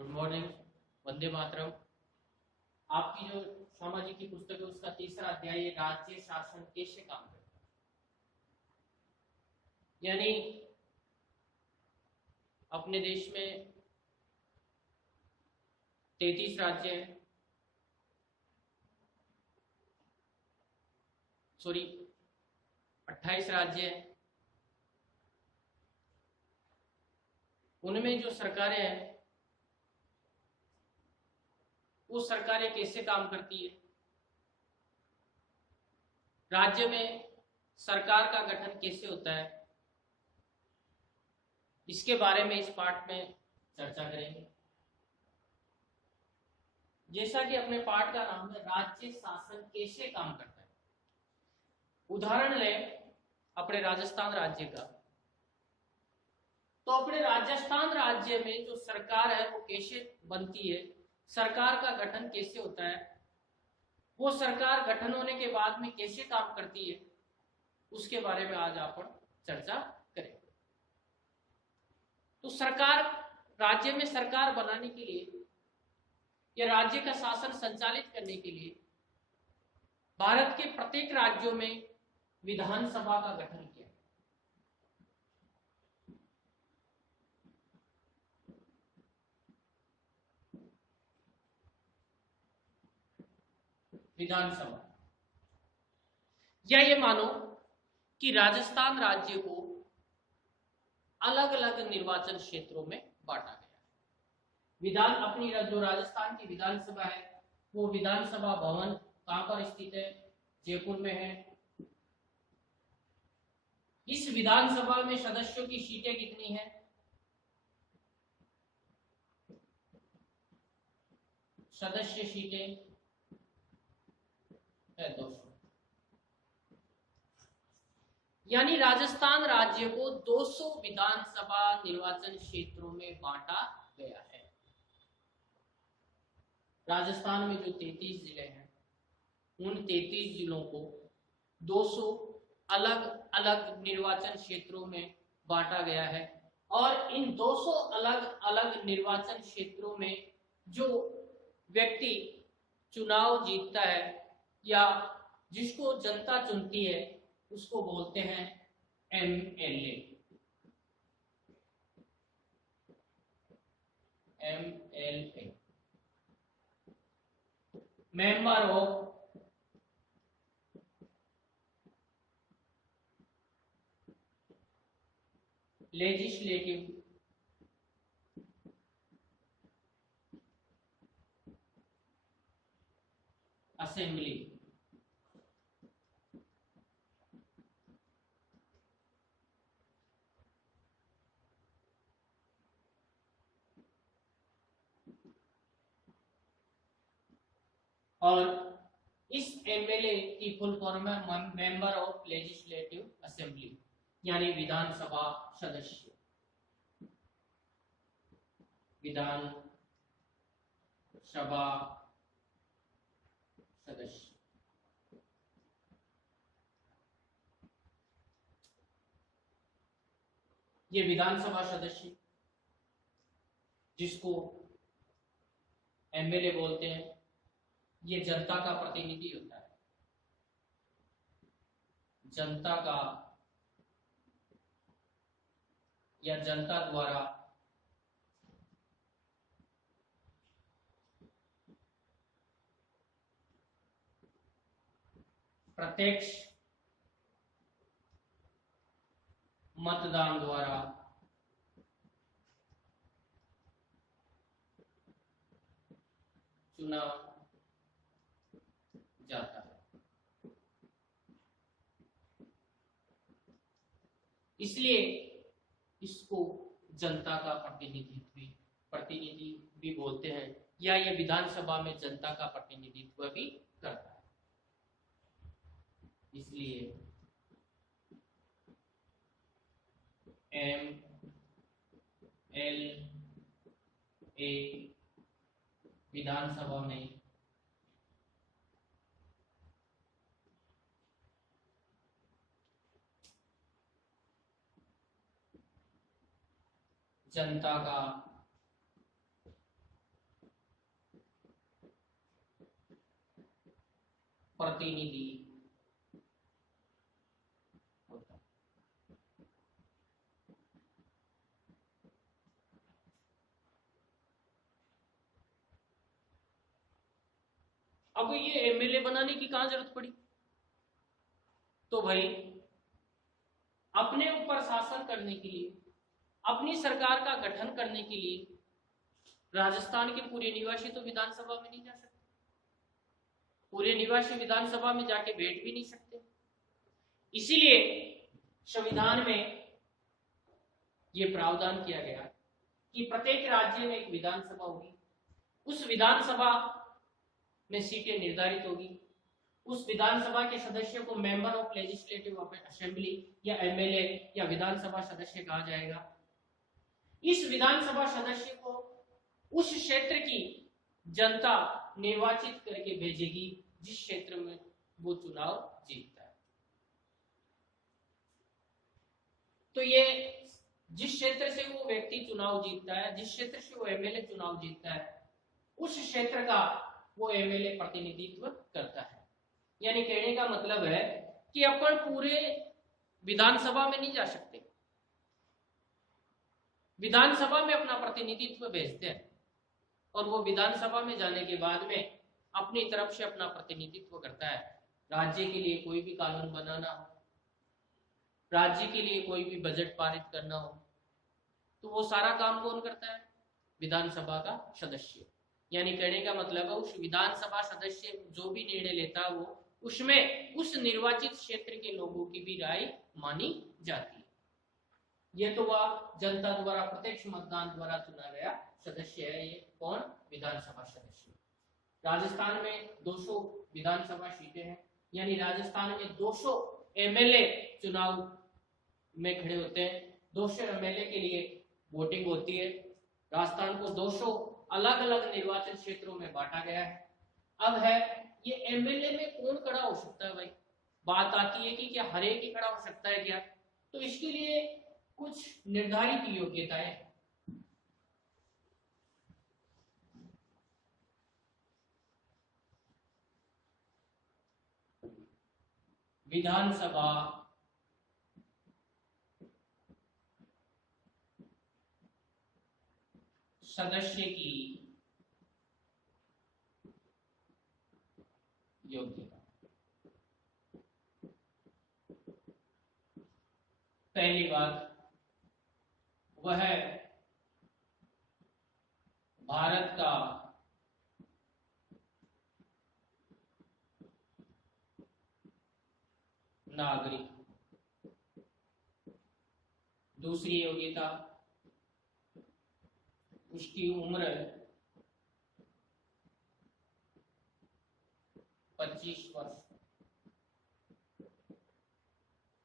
Good morning. Vande Mataram. आपकी जो सामाजिक की पुस्तक है उसका तीसरा अध्याय राज्य शासन कैसे काम करता है। यानी अपने देश में 33 राज्य हैं, सॉरी 28 राज्य हैं। उनमें जो सरकारें हैं वो सरकारें कैसे काम करती है, राज्य में सरकार का गठन कैसे होता है, इसके बारे में इस पाठ में चर्चा करेंगे। जैसा कि अपने पाठ का नाम है राज्य शासन कैसे काम करता है। उदाहरण लें अपने राजस्थान राज्य का, तो अपने राजस्थान राज्य में जो सरकार है वो कैसे बनती है, सरकार का गठन कैसे होता है, वो सरकार गठन होने के बाद में कैसे काम करती है, उसके बारे में आज अपन चर्चा करेंगे। तो सरकार, राज्य में सरकार बनाने के लिए या राज्य का शासन संचालित करने के लिए भारत के प्रत्येक राज्यों में विधानसभा का गठन किया। विधानसभा, या ये मानो कि राजस्थान राज्य को अलग अलग निर्वाचन क्षेत्रों में बांटा गया। विधान, अपनी जो राजस्थान की विधानसभा है वो विधानसभा भवन कहां पर स्थित है, जयपुर में है। इस विधानसभा में सदस्यों की सीटें कितनी हैं? सदस्य सीटें है 200। यानी राजस्थान राज्य को 200 विधानसभा निर्वाचन क्षेत्रों में बांटा गया है। राजस्थान में जो 33 जिले हैं उन 33 जिलों को 200 अलग अलग निर्वाचन क्षेत्रों में बांटा गया है। और इन 200 अलग अलग निर्वाचन क्षेत्रों में जो व्यक्ति चुनाव जीतता है या जिसको जनता चुनती है उसको बोलते हैं MLA. MLA member of legislative assembly. और इस एमएलए की फुल फॉर्म है मेंबर ऑफ लेजिस्लेटिव असेंबली, यानी विधानसभा सदस्य। विधानसभा सदस्य ये विधानसभा सदस्य जिसको एमएलए बोलते हैं, ये जनता का प्रतिनिधि होता है। जनता का या जनता द्वारा प्रत्यक्ष मतदान द्वारा चुना जाता है। इसलिए इसको जनता का प्रतिनिधि भी बोलते हैं, या ये विधानसभा में जनता का प्रतिनिधित्व भी करता है। इसलिए एमएलए विधानसभा में जनता का प्रतिनिधि होता है। अब ये एमएलए बनाने की कहां जरूरत पड़ी? तो भाई अपने ऊपर शासन करने के लिए, अपनी सरकार का गठन करने के लिए राजस्थान के पूरे निवासी तो विधानसभा में नहीं जा सकते, पूरे निवासी विधानसभा में जाके बैठ भी नहीं सकते। इसीलिए संविधान में यह प्रावधान किया गया कि प्रत्येक राज्य में एक विधानसभा होगी, उस विधानसभा में सीटें निर्धारित होगी, उस विधानसभा के सदस्य को मेंबर ऑफ लेजिस्लेटिव असेंबली या एमएलए या विधानसभा सदस्य कहा जाएगा। इस विधानसभा सदस्य को उस क्षेत्र की जनता निर्वाचित करके भेजेगी जिस क्षेत्र में वो चुनाव जीतता है। तो ये जिस क्षेत्र से वो व्यक्ति चुनाव जीतता है, जिस क्षेत्र से वो एमएलए चुनाव जीतता है, उस क्षेत्र का वो एमएलए प्रतिनिधित्व करता है। यानी कहने का मतलब है कि अपन पूरे विधानसभा में नहीं जा सकते, विधानसभा में अपना प्रतिनिधित्व भेजते हैं और वो विधानसभा में जाने के बाद में अपनी तरफ से अपना प्रतिनिधित्व करता है। राज्य के लिए कोई भी कानून बनाना हो, राज्य के लिए कोई भी बजट पारित करना हो, तो वो सारा काम कौन करता है? विधानसभा का सदस्य। यानी कहने का मतलब है उस विधानसभा सदस्य जो भी निर्णय लेता है वो उसमें उस निर्वाचित क्षेत्र के लोगों की भी राय मानी जाती है। ये तो वह जनता द्वारा प्रत्यक्ष मतदान द्वारा चुना गया सदस्य है। ये कौन? विधानसभा सदस्य। राजस्थान में 200 विधानसभा सीटें हैं, यानी राजस्थान में 200 एमएलए चुनाव में खड़े होते हैं। 200 एमएलए के लिए वोटिंग होती है। राजस्थान को 200 अलग अलग निर्वाचन क्षेत्रों में बांटा गया है। अब है ये एमएलए में कौन खड़ा हो सकता है? भाई बात आती है कि क्या हर एक ही खड़ा हो सकता है क्या? तो इसके लिए कुछ निर्धारित योग्यताएं हैं। विधानसभा सदस्य की योग्यता। पहली बात वह भारत का नागरिक। दूसरी योग्यता उसकी उम्र 25 वर्ष,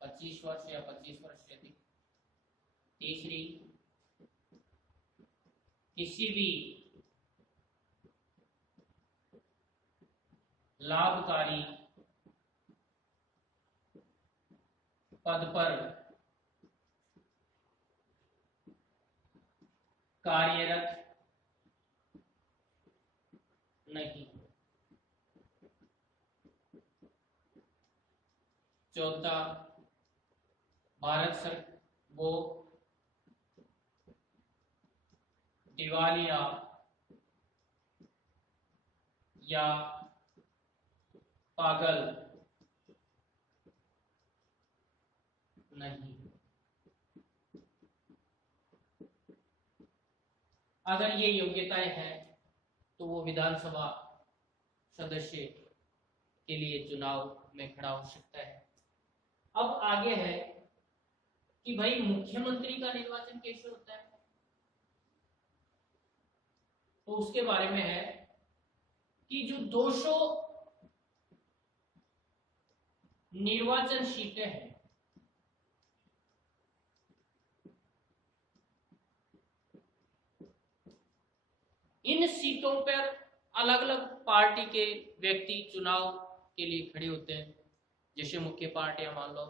25 वर्ष या 25 वर्ष से अधिक। तीसरी किसी भी लाभकारी पद पर कार्यरत नहीं। चौथा भारत सरकार वो दिवालिया या पागल नहीं। अगर ये योग्यताएं हैं तो वो विधानसभा सदस्य के लिए चुनाव में खड़ा हो सकता है। अब आगे है कि भाई मुख्यमंत्री का निर्वाचन कैसे होता है, तो उसके बारे में है कि जो 200 निर्वाचन सीटें हैं, इन सीटों पर अलग अलग पार्टी के व्यक्ति चुनाव के लिए खड़े होते हैं। जैसे मुख्य पार्टियां मान लो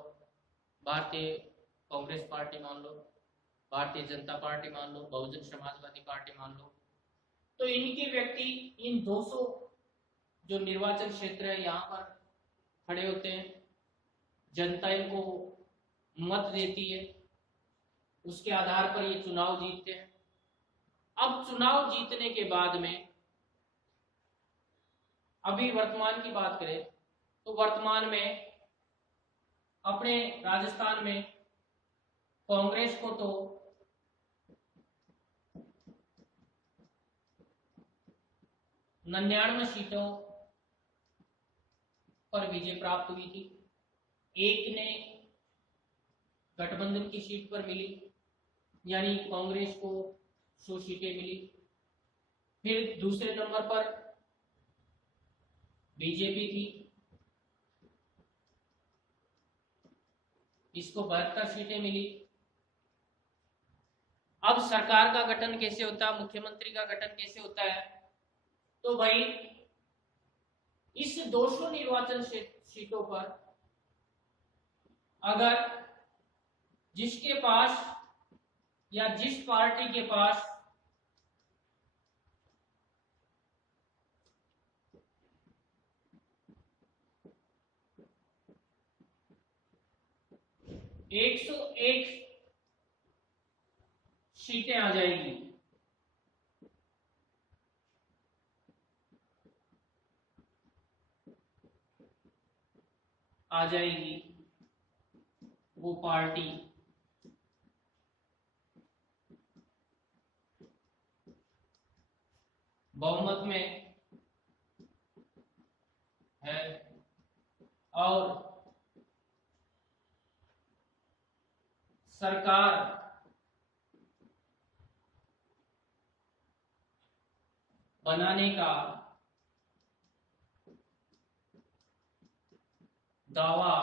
भारतीय कांग्रेस पार्टी मान लो, भारतीय जनता पार्टी मान लो, बहुजन समाजवादी पार्टी मान लो। तो इनके व्यक्ति इन 200 जो निर्वाचन क्षेत्र है यहाँ पर खड़े होते हैं, जनता इनको मत देती है, उसके आधार पर ये चुनाव जीतते हैं। अब चुनाव जीतने के बाद में अभी वर्तमान की बात करें तो वर्तमान में अपने राजस्थान में कांग्रेस को तो 99 सीटों पर विजय प्राप्त हुई थी। एक ने गठबंधन की सीट पर मिली, यानी कांग्रेस को 100 सीटें मिली। फिर दूसरे नंबर पर बीजेपी थी, इसको 72 सीटें मिली। अब सरकार का गठन कैसे होता है, मुख्यमंत्री का गठन कैसे होता है, तो भाई इस 200 निर्वाचन सीटों पर अगर जिसके पास या जिस पार्टी के पास एक 101 सीटें आ जाएगी, वो पार्टी बहुमत में है और सरकार बनाने का दावा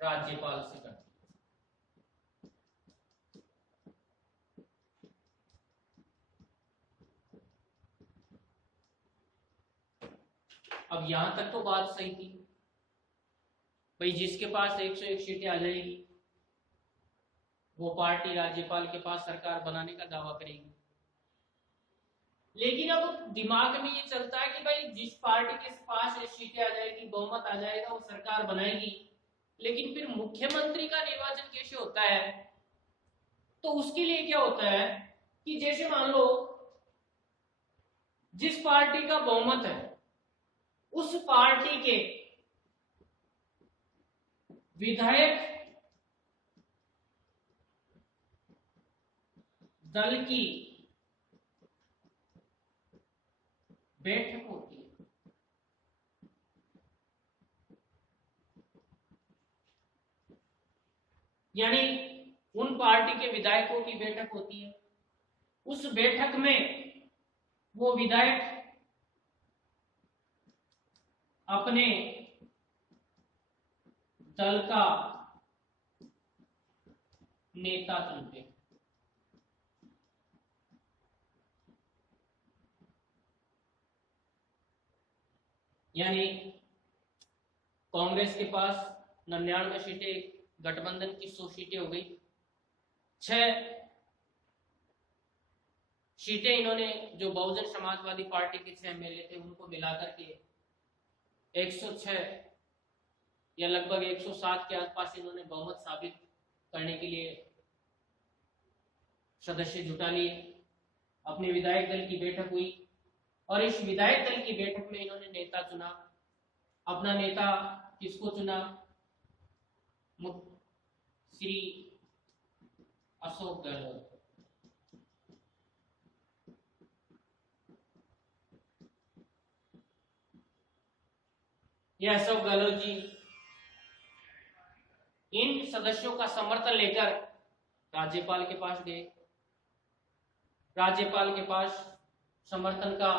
राज्यपाल से करती है। अब यहां तक तो बात सही थी भाई, जिसके पास 101 सीटें आ जाएगी वो पार्टी राज्यपाल के पास सरकार बनाने का दावा करेगी। लेकिन अब दिमाग में ये चलता है कि भाई जिस पार्टी के पास सीटें आ जाएगी, बहुमत आ जाएगा, वो सरकार बनाएगी। लेकिन फिर मुख्यमंत्री का निर्वाचन कैसे होता है, तो उसके लिए क्या होता है कि जैसे मान लो जिस पार्टी का बहुमत है उस पार्टी के विधायक दल की बैठक होती है, यानी उन पार्टी के विधायकों की बैठक होती है। उस बैठक में वो विधायक अपने दल का नेता चुनते हैं। यानी कांग्रेस के पास 99 सीटें, गठबंधन की 100 सीटें हो गई। 6 सीटें इन्होंने जो बहुजन समाजवादी पार्टी के 6 एमएलए थे उनको मिलाकर के 106 या लगभग 107 के आसपास इन्होंने बहुमत साबित करने के लिए सदस्य जुटा लिए। अपने विधायक दल की बैठक हुई और इस विधायक दल की बैठक में इन्होंने नेता चुना। अपना नेता किसको चुना? श्री अशोक गहलोत। ये अशोक गहलोत जी इन सदस्यों का समर्थन लेकर राज्यपाल के पास गए। राज्यपाल के पास समर्थन का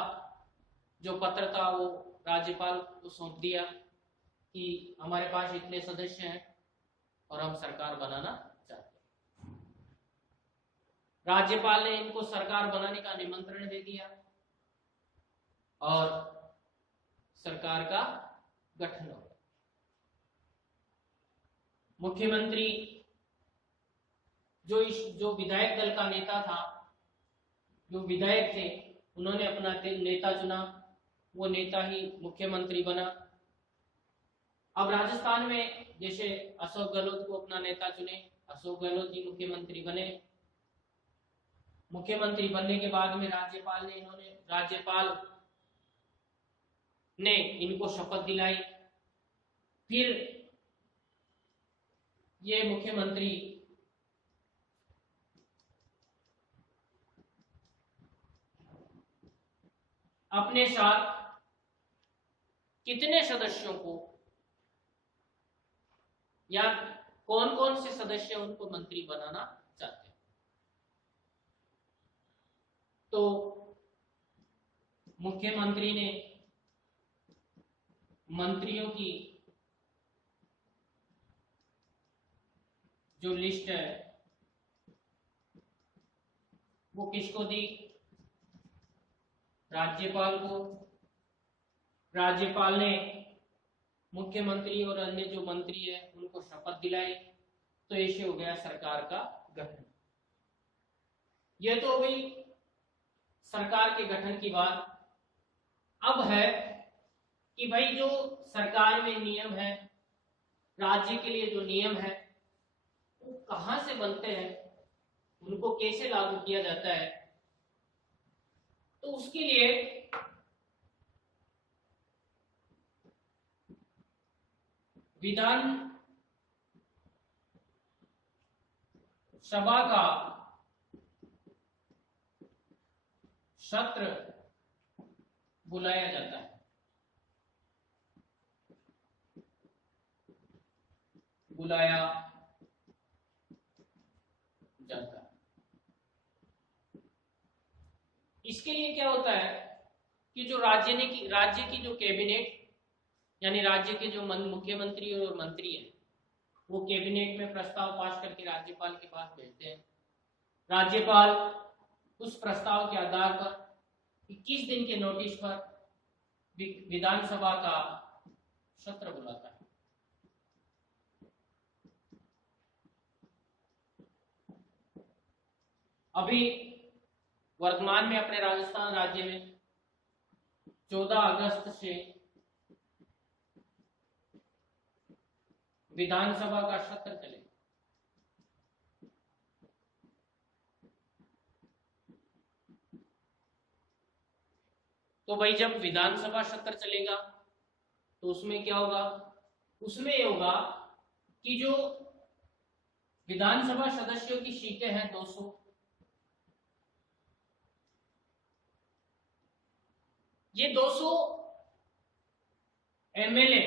जो पत्र था वो राज्यपाल को सौंप दिया कि हमारे पास इतने सदस्य हैं और हम सरकार बनाना चाहते हैं। राज्यपाल ने इनको सरकार बनाने का निमंत्रण दे दिया और सरकार का गठन हो गया। मुख्यमंत्री जो विधायक दल का नेता था, जो विधायक थे, उन्होंने अपना नेता चुना वो नेता ही मुख्यमंत्री बना। अब राजस्थान में जैसे अशोक गहलोत को अपना नेता चुने, अशोक गहलोत जी मुख्यमंत्री बने। मुख्यमंत्री बनने के बाद में राज्यपाल ने इनको शपथ दिलाई। फिर ये मुख्यमंत्री अपने साथ कितने सदस्यों को या कौन कौन से सदस्य उनको मंत्री बनाना चाहते हैं, तो मुख्यमंत्री ने मंत्रियों की जो लिस्ट है वो किसको दी? राज्यपाल को। राज्यपाल ने मुख्यमंत्री और अन्य जो मंत्री है उनको शपथ दिलाई। तो ऐसे हो गया सरकार का गठन। यह तो हुई सरकार के गठन की बात। अब है कि भाई जो सरकार में नियम है, राज्य के लिए जो नियम है वो कहां से बनते हैं, उनको कैसे लागू किया जाता है। तो उसके लिए विधान सभा का सत्र बुलाया जाता है। बुलाया जाता है। इसके लिए क्या होता है कि जो राज्य की जो कैबिनेट यानी राज्य के जो मुख्यमंत्री और मंत्री हैं वो कैबिनेट में प्रस्ताव पास करके राज्यपाल के पास भेजते हैं। राज्यपाल उस प्रस्ताव के आधार पर 21 दिन के नोटिस पर विधानसभा का सत्र बुलाता है। अभी वर्तमान में अपने राजस्थान राज्य में 14 अगस्त से विधानसभा का सत्र चलेगा। तो भाई जब विधानसभा सत्र चलेगा तो उसमें क्या होगा? उसमें ये होगा कि जो विधानसभा सदस्यों की सीटें हैं 200, ये 200 एमएलए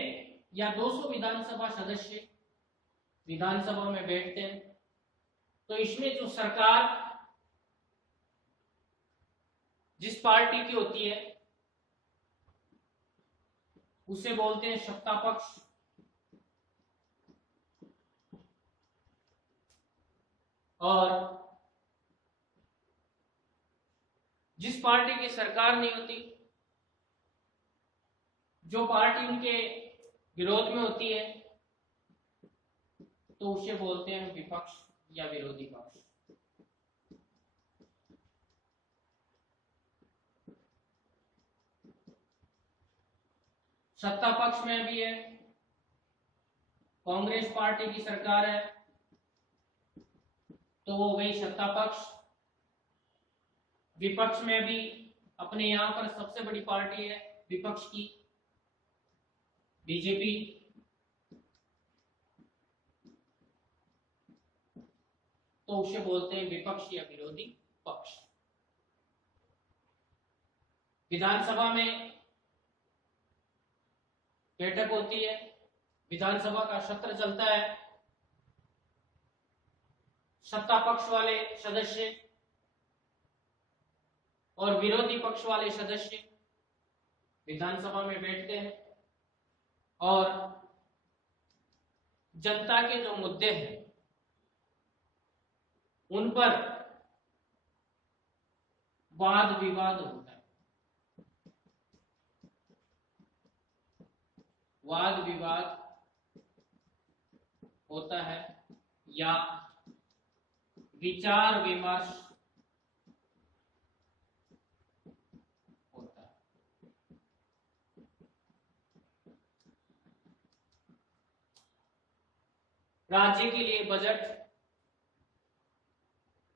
या 200 विधानसभा सदस्य विधानसभा में बैठते हैं। तो इसमें जो सरकार जिस पार्टी की होती है उसे बोलते हैं सत्ता पक्ष, और जिस पार्टी की सरकार नहीं होती, जो पार्टी उनके विरोध में होती है, तो उसे बोलते हैं विपक्ष या विरोधी पक्ष। सत्ता पक्ष में भी है, कांग्रेस पार्टी की सरकार है तो वो गई सत्ता पक्ष। विपक्ष में भी अपने यहां पर सबसे बड़ी पार्टी है विपक्ष की, बीजेपी। तो उसे बोलते हैं विपक्ष या विरोधी पक्ष। विधानसभा में बैठक होती है, विधानसभा का सत्र चलता है। सत्ता पक्ष वाले सदस्य और विरोधी पक्ष वाले सदस्य विधानसभा में बैठते हैं और जनता के जो मुद्दे हैं उन पर वाद विवाद होता है। वाद विवाद होता है या विचार विमर्श होता है। राज्य के लिए बजट,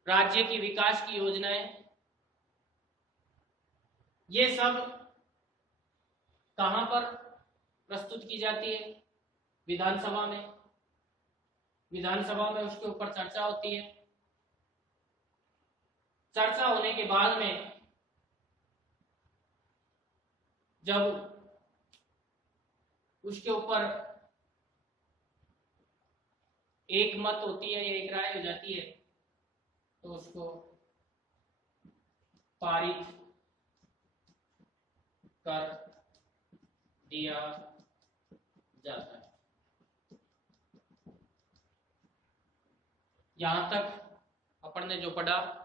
राज्य की विकास की योजनाएं, ये सब कहां पर प्रस्तुत की जाती है? विधानसभा में। विधानसभा में उसके ऊपर चर्चा होती है। चर्चा होने के बाद में जब उसके ऊपर एक मत होती है, एक राय हो जाती है, तो उसको पारित कर दिया जाता है। यहां तक अपन ने जो पढ़ा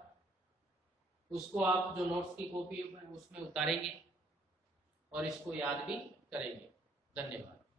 उसको आप जो नोट्स की कॉपी है उसमें उतारेंगे और इसको याद भी करेंगे। धन्यवाद।